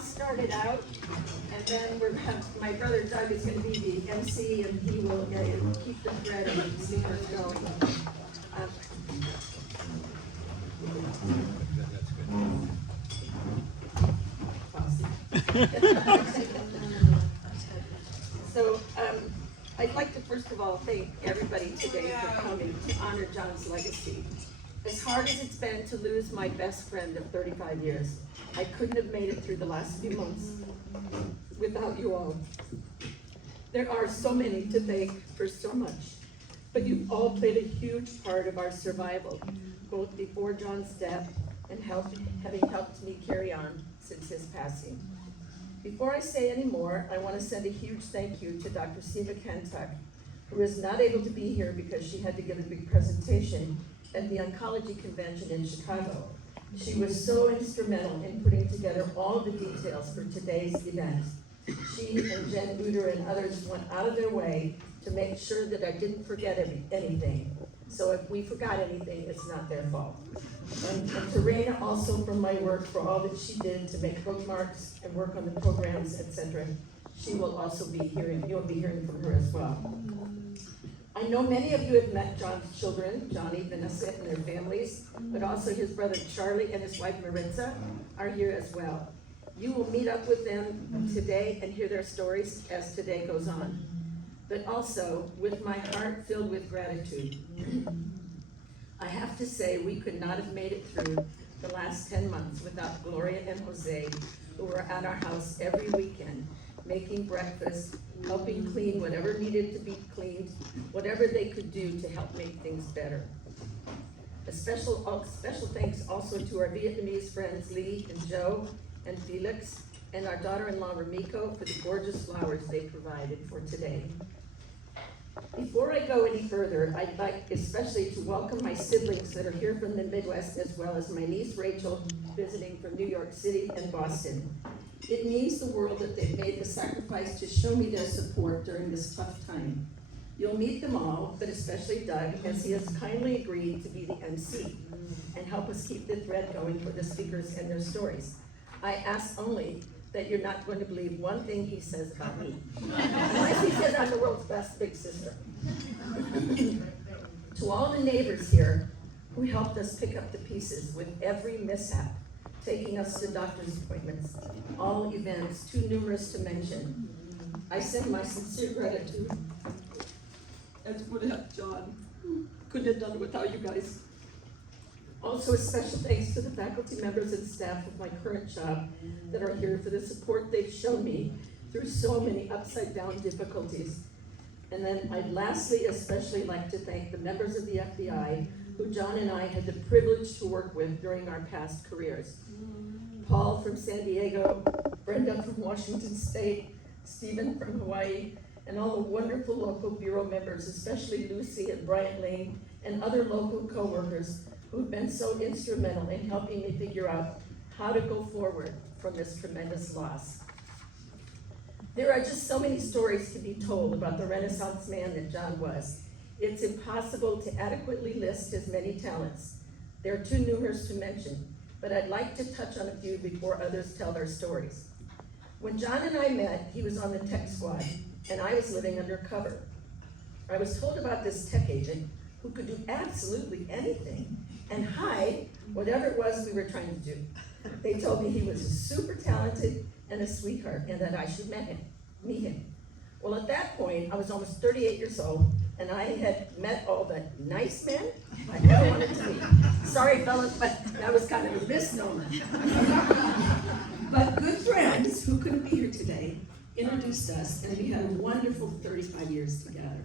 I'll start it out, and then my brother Doug is going to be the MC, and he will keep the thread and the speakers going. So I'd like to first of all thank everybody today for coming to honor John's legacy. As hard as it's been to lose my best friend of 35 years, I couldn't have made it through the last few months without you all. There are so many to thank for so much, but you've all played a huge part of our survival, both before John's death and having helped me carry on since his passing. Before I say any more, I want to send a huge thank you to Dr. Siva Kantuk, who is not able to be here because she had to give a big presentation at the Oncology Convention in Chicago. She was so instrumental in putting together all the details for today's event. She and Jen Uder and others went out of their way to make sure that I didn't forget anything. So if we forgot anything, it's not their fault. And to Raina also for my work, for all that she did to make bookmarks and work on the programs, etc. She will also be hearing, you'll be hearing from her as well. I know many of you have met John's children, Johnny, Vanessa, and their families, but also his brother Charlie and his wife Maritza are here as well. You will meet up with them today and hear their stories as today goes on. But also, with my heart filled with gratitude, I have to say we could not have made it through the last 10 months without Gloria and Jose, who were at our house every weekend, making breakfast, helping clean whatever needed to be cleaned, whatever they could do to help make things better. A special thanks also to our Vietnamese friends Lee and Joe and Felix, and our daughter-in-law Ramiko for the gorgeous flowers they provided for today. Before I go any further, I'd like especially to welcome my siblings that are here from the Midwest, as well as my niece Rachel, visiting from New York City and Boston. It means the world that they've made the sacrifice to show me their support during this tough time. You'll meet them all, but especially Doug, as he has kindly agreed to be the MC and help us keep the thread going for the speakers and their stories. I ask only that you're not going to believe one thing he says about me. Unless he says I'm the world's best big sister. To all the neighbors here who helped us pick up the pieces with every mishap, taking us to doctor's appointments, all events too numerous to mention, I send my sincere gratitude, as would have John. Couldn't have done it without you guys. Also, a special thanks to the faculty members and staff of my current job that are here for the support they've shown me through so many upside-down difficulties. And then I'd lastly especially like to thank the members of the FBI who John and I had the privilege to work with during our past careers. Paul from San Diego, Brenda from Washington State, Stephen from Hawaii, and all the wonderful local bureau members, especially Lucy and Brian Lane and other local co-workers who've been so instrumental in helping me figure out how to go forward from this tremendous loss. There are just so many stories to be told about the Renaissance man that John was. It's impossible to adequately list his many talents. They're too numerous to mention, but I'd like to touch on a few before others tell their stories. When John and I met, he was on the tech squad, and I was living undercover. I was told about this tech agent who could do absolutely anything and hide whatever it was we were trying to do. They told me he was super talented and a sweetheart, and that I should meet him. Well, at that point, I was almost 38 years old, and I had met all the nice men I ever wanted to meet. Sorry, fellas, but that was kind of a misnomer. But good friends, who couldn't be here today, introduced us, and we had a wonderful 35 years together.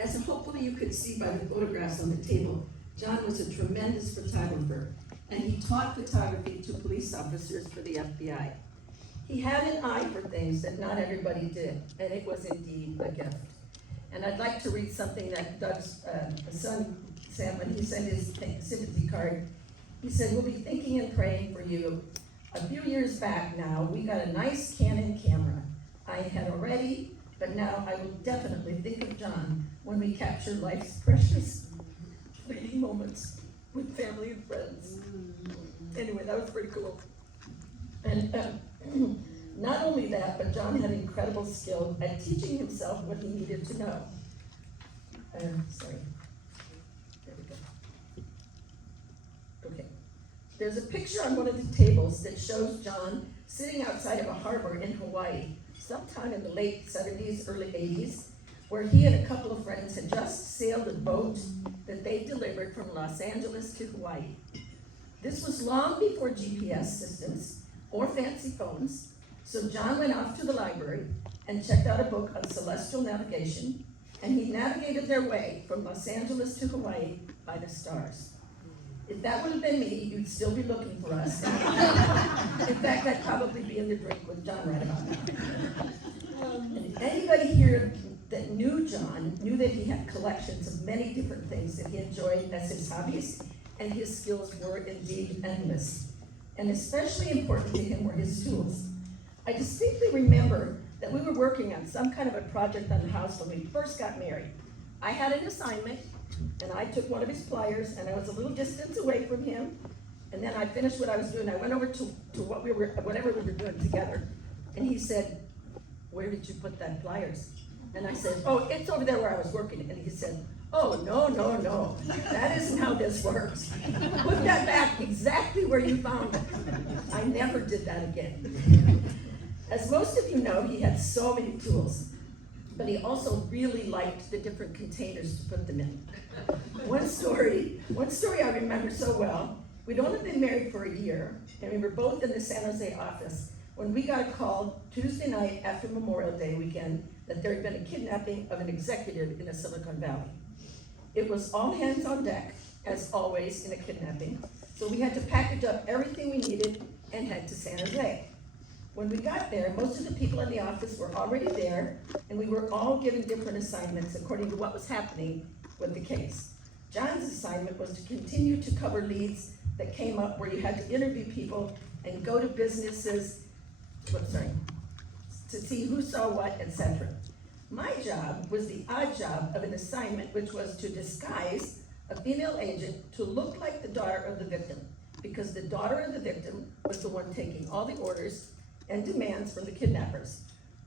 As hopefully you could see by the photographs on the table, John was a tremendous photographer, and he taught photography to police officers for the FBI. He had an eye for things that not everybody did, and it was indeed a gift. And I'd like to read something that Doug's son, Sam, when he sent his sympathy card, he said, "We'll be thinking and praying for you. A few years back now, we got a nice Canon camera. I had already, but now I will definitely think of John when we capture life's precious, fleeting moments with family and friends." Anyway, that was pretty cool. And not only that, but John had incredible skill at teaching himself what he needed to know. Sorry. There we go. Okay. There's a picture on one of the tables that shows John sitting outside of a harbor in Hawaii, sometime in the late 70s, early 80s, where he and a couple of friends had just sailed a boat that they delivered from Los Angeles to Hawaii. This was long before GPS systems or fancy phones, so John went off to the library and checked out a book on celestial navigation, and he navigated their way from Los Angeles to Hawaii by the stars. If that would have been me, you'd still be looking for us. In fact, I'd probably be in the drink with John right about now. And anybody here that knew John knew that he had collections of many different things that he enjoyed as his hobbies, and his skills were indeed endless. And especially important to him were his tools. I distinctly remember that we were working on some kind of a project on the house when we first got married. I had an assignment, and I took one of his pliers, and I was a little distance away from him, and then I finished what I was doing. I went over to whatever we were doing together, and he said, "Where did you put that pliers?" And I said, "Oh, it's over there where I was working." And he said, "Oh, no, that isn't how this works. Put that back exactly where you found it." I never did that again. As most of you know, he had so many tools, but he also really liked the different containers to put them in. One story I remember so well, we'd only been married for a year, and we were both in the San Jose office when we got a call Tuesday night after Memorial Day weekend that there had been a kidnapping of an executive in the Silicon Valley. It was all hands on deck, as always in a kidnapping, so we had to package up everything we needed and head to San Jose. When we got there, most of the people in the office were already there, and we were all given different assignments according to what was happening with the case. John's assignment was to continue to cover leads that came up where you had to interview people and go to businesses, to see who saw what, etc. My job was the odd job of an assignment, which was to disguise a female agent to look like the daughter of the victim, because the daughter of the victim was the one taking all the orders and demands from the kidnappers.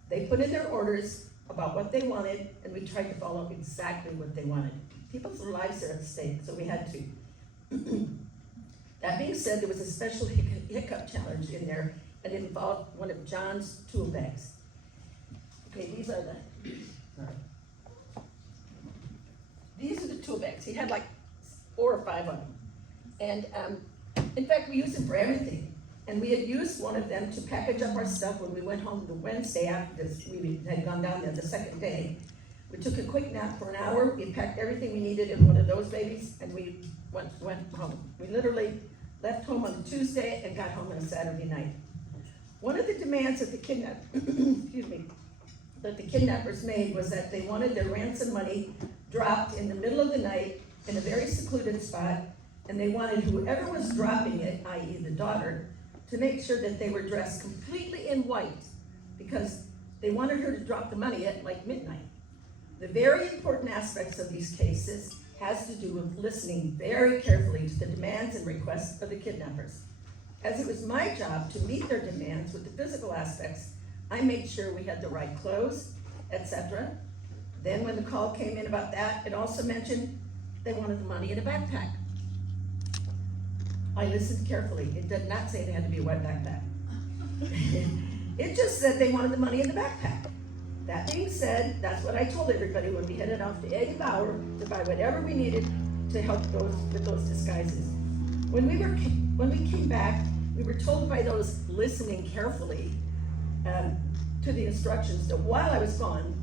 They put in their orders about what they wanted, and we tried to follow exactly what they wanted. People's lives are at stake, so we had to. That being said, there was a special hiccup challenge in there, and it involved one of John's tool bags. Okay, these are the tool bags. He had like 4 or 5 of them. And in fact, we used them for everything. And we had used one of them to package up our stuff when we went home the Wednesday after this. We had gone down there the second day. We took a quick nap for an hour. We packed everything we needed in one of those babies, and we went home. We literally left home on a Tuesday and got home on a Saturday night. One of the demands that the kidnappers made was that they wanted their ransom money dropped in the middle of the night in a very secluded spot, and they wanted whoever was dropping it, i.e. the daughter, to make sure that they were dressed completely in white, because they wanted her to drop the money at like midnight. The very important aspects of these cases has to do with listening very carefully to the demands and requests of the kidnappers. As it was my job to meet their demands with the physical aspects, I made sure we had the right clothes, etc. Then when the call came in about that, it also mentioned they wanted the money in a backpack. I listened carefully. It did not say they had to be a white backpack. It just said they wanted the money in the backpack. That being said, that's what I told everybody when we headed off to Eddie Bauer to buy whatever we needed to help with those disguises. When we came back, we were told by those listening carefully to the instructions that while I was gone,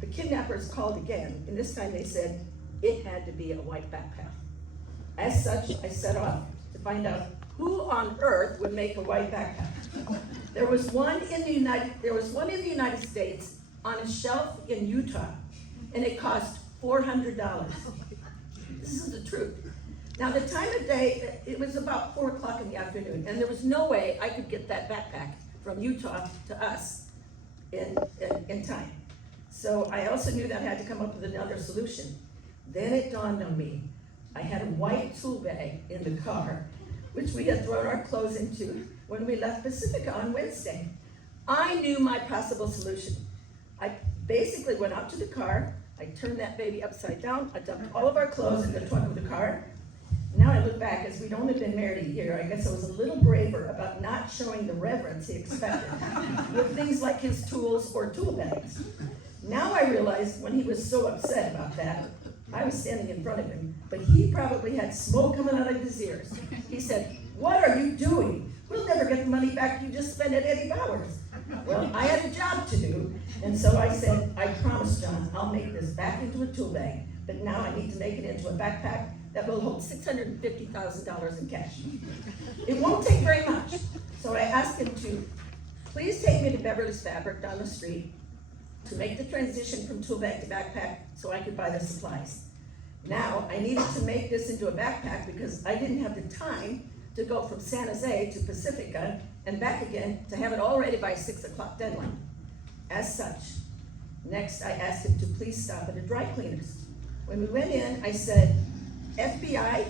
the kidnappers called again, and this time they said it had to be a white backpack. As such, I set off to find out who on earth would make a white backpack. There was one in the United States on a shelf in Utah, and it cost $400. This is the truth. Now the time of day, it was about 4 o'clock in the afternoon, and there was no way I could get that backpack from Utah to us in time. So I also knew that I had to come up with another solution. Then it dawned on me. I had a white tool bag in the car, which we had thrown our clothes into when we left Pacifica on Wednesday. I knew my possible solution. I basically went out to the car, I turned that baby upside down, I dumped all of our clothes in the trunk of the car. Now I look back, as we'd only been married a year, I guess I was a little braver about not showing the reverence he expected with things like his tools or tool bags. Now I realize when he was so upset about that, I was standing in front of him, but he probably had smoke coming out of his ears. He said, "What are you doing? We'll never get the money back you just spent at Eddie Bauer's." Well, I had a job to do, and so I said, "I promise, John, I'll make this back into a tool bag, but now I need to make it into a backpack that will hold $650,000 in cash. It won't take very much." So I asked him to please take me to Beverly's Fabric down the street to make the transition from tool bag to backpack so I could buy the supplies. Now, I needed to make this into a backpack because I didn't have the time to go from San Jose to Pacifica and back again to have it all ready by 6 o'clock deadline. As such, next I asked him to please stop at a dry cleaner's. When we went in, I said, "FBI,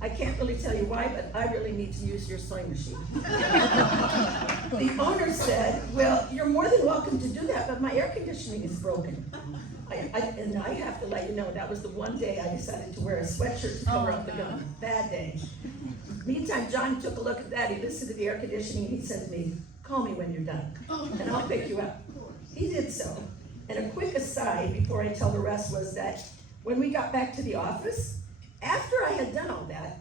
I can't really tell you why, but I really need to use your sewing machine." The owner said, "Well, you're more than welcome to do that, but my air conditioning is broken." And I have to let you know, that was the one day I decided to wear a sweatshirt to cover up the gun. Bad day. Meantime, John took a look at that, he listened to the air conditioning, and he said to me, "Call me when you're done, and I'll pick you up." He did so. And a quick aside before I tell the rest was that when we got back to the office, after I had done all that,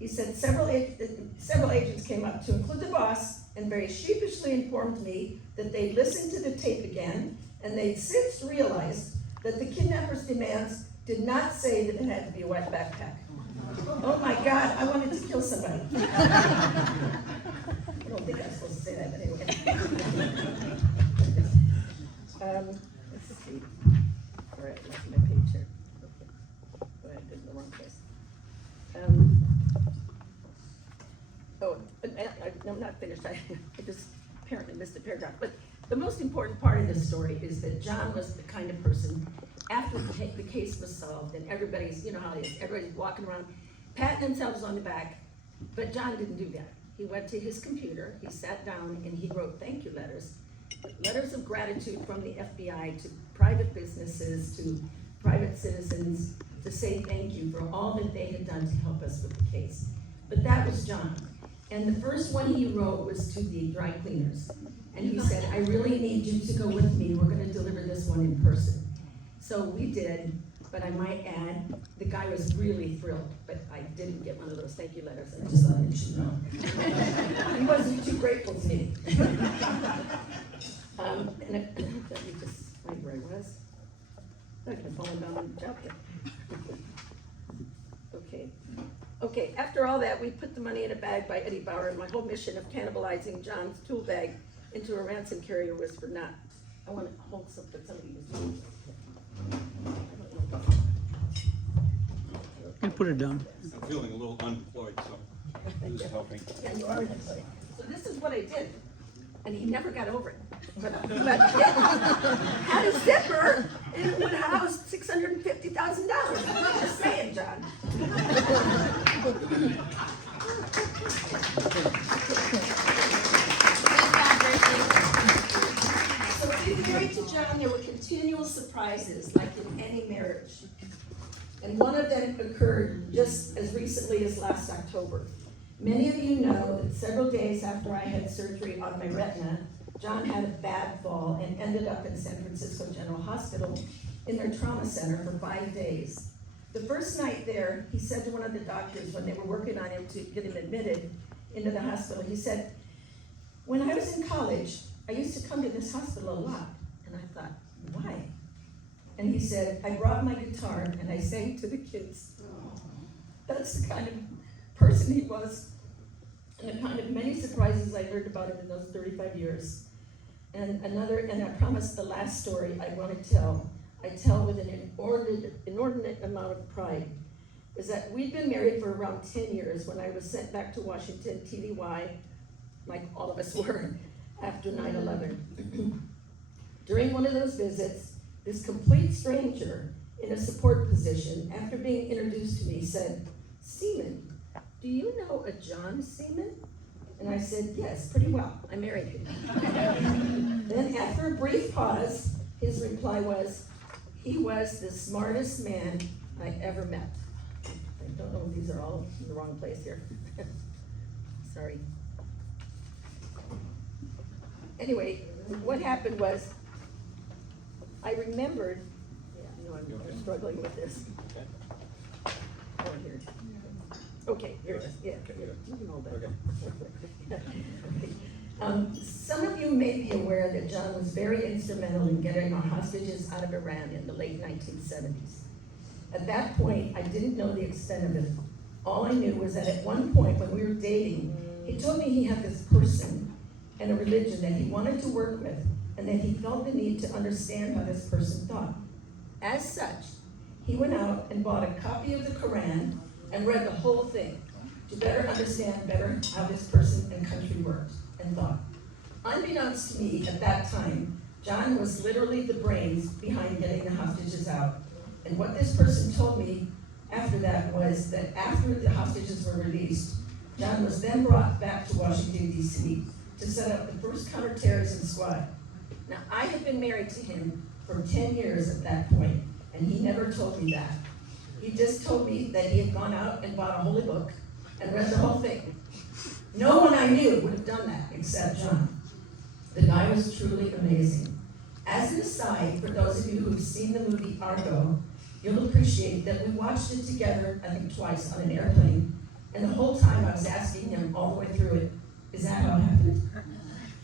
he said several agents came up, to include the boss, and very sheepishly informed me that they'd listened to the tape again, and they'd since realized that the kidnapper's demands did not say that it had to be a white backpack. Oh my God, I wanted to kill somebody. I don't think I'm supposed to say that, but anyway. Let's see. All right, look at my page here. Okay. Oh, I did it in the wrong place. I'm not finished. I just apparently missed a paragraph. But the most important part of this story is that John was the kind of person, after the case was solved, and everybody's, you know how it is, everybody's walking around, patting themselves on the back, but John didn't do that. He went to his computer, he sat down, and he wrote thank you letters of gratitude from the FBI to private businesses, to private citizens, to say thank you for all that they had done to help us with the case. But that was John. And the first one he wrote was to the dry cleaners. And he said, "I really need you to go with me. We're gonna deliver this one in person." So we did, but I might add, the guy was really thrilled, but I didn't get one of those thank you letters, and I just thought you should know. He wasn't too grateful to me. And let me just find where I was. I could have fallen down on the job there. Okay, after all that, we put the money in a bag by Eddie Bauer, and my whole mission of cannibalizing John's tool bag into a ransom carrier was for naught. I want to hold something somebody was doing. You put it down. I'm feeling a little unemployed, so this is helping. Yeah, you are unemployed. So this is what I did, and he never got over it. But had a zipper, it would house $650,000. Just saying, John. So being married to John, there were continual surprises, like in any marriage. And one of them occurred just as recently as last October. Many of you know that several days after I had surgery on my retina, John had a bad fall and ended up in San Francisco General Hospital in their trauma center for 5 days. The first night there, he said to one of the doctors when they were working on him to get him admitted into the hospital, he said, "When I was in college, I used to come to this hospital a lot." And I thought, why? And he said, "I brought my guitar and I sang to the kids." That's the kind of person he was, and the kind of many surprises I learned about him in those 35 years. And I promise the last story I want to tell, I tell with an inordinate amount of pride, is that we'd been married for around 10 years when I was sent back to Washington, TDY, like all of us were, after 9/11. During one of those visits, this complete stranger in a support position, after being introduced to me, said, "Seaman, do you know a John Seaman?" And I said, yes, pretty well, I married him. Then after a brief pause, his reply was, he was the smartest man I ever met. I don't know if these are all in the wrong place here. Sorry. Anyway, what happened was, I remembered, yeah, no, I'm struggling with this. Oh, here. Okay, here it is, yeah. You can hold that. Okay. Some of you may be aware that John was very instrumental in getting our hostages out of Iran in the late 1970s. At that point, I didn't know the extent of it. All I knew was that at one point when we were dating, he told me he had this person and a religion that he wanted to work with, and that he felt the need to understand how this person thought. As such, he went out and bought a copy of the Quran and read the whole thing to better understand how this person and country worked and thought. Unbeknownst to me at that time, John was literally the brains behind getting the hostages out. And what this person told me after that was that after the hostages were released, John was then brought back to Washington, D.C. to set up the first counterterrorism squad. Now, I had been married to him for 10 years at that point, and he never told me that. He just told me that he had gone out and bought a holy book and read the whole thing. No one I knew would have done that except John. The guy was truly amazing. As an aside, for those of you who've seen the movie Argo, you'll appreciate that we watched it together, I think twice, on an airplane, and the whole time I was asking him all the way through it, is that how it happened?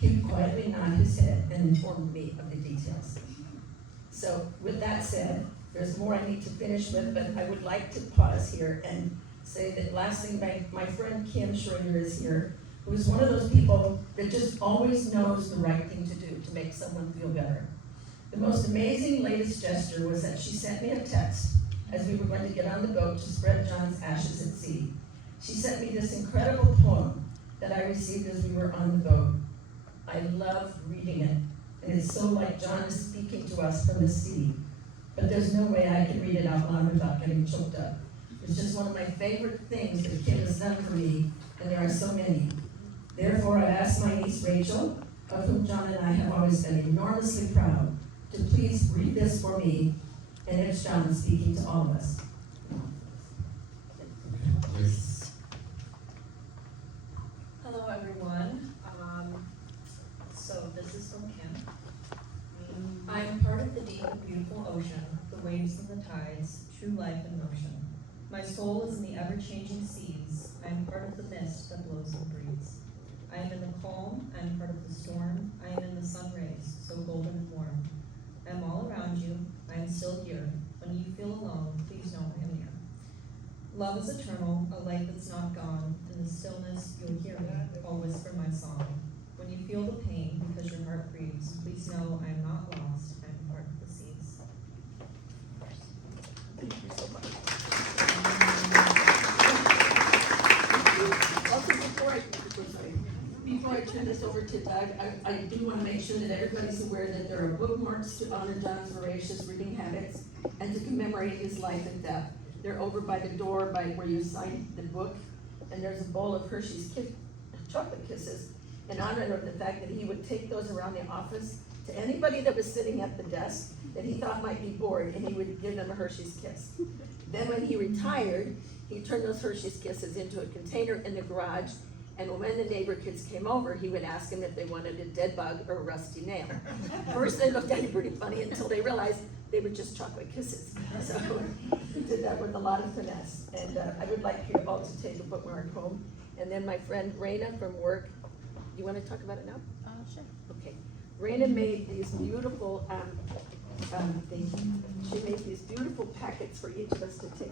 He would quietly nod his head and inform me of the details. So with that said, there's more I need to finish with, but I would like to pause here and say that last thing, my friend Kim Schroeder is here, who is one of those people that just always knows the right thing to do to make someone feel better. The most amazing latest gesture was that she sent me a text as we were going to get on the boat to spread John's ashes at sea. She sent me this incredible poem that I received as we were on the boat. I love reading it, and it's so like John is speaking to us from the sea. But there's no way I can read it out loud without getting choked up. It's just one of my favorite things that Kim has done for me, and there are so many. Therefore, I asked my niece Rachel, of whom John and I have always been enormously proud, to please read this for me, and it's John speaking to all of us. Hello, everyone. So this is from Kim. I am part of the deep and beautiful ocean, the waves and the tides, true life in motion. My soul is in the ever-changing seas. I am part of the mist that blows and breathes. I am in the calm. I am part of the storm. I am in the sun rays, so golden and warm. I am all around you. I am still here. When you feel alone, please know I am near. Love is eternal, a light that's not gone. In the stillness, you'll hear me. I'll whisper my song. When you feel the pain because your heart grieves, please know I am not lost. I am part of the seas. Thank you so much. Also, before I turn this over to Doug, I do want to make sure that everybody's aware that there are bookmarks to honor John's voracious reading habits and to commemorate his life and death. They're over by the door by where you sign the book, and there's a bowl of Hershey's chocolate kisses in honor of the fact that he would take those around the office to anybody that was sitting at the desk that he thought might be bored, and he would give them a Hershey's kiss. Then when he retired, he turned those Hershey's kisses into a container in the garage, and when the neighbor kids came over, he would ask them if they wanted a dead bug or a rusty nail. First they looked at him pretty funny until they realized they were just chocolate kisses. So he did that with a lot of finesse. And I would like you all to take a bookmark home. And then my friend Raina from work, you want to talk about it now? Sure. Okay. Raina made these beautiful, she made these beautiful packets for each of us to take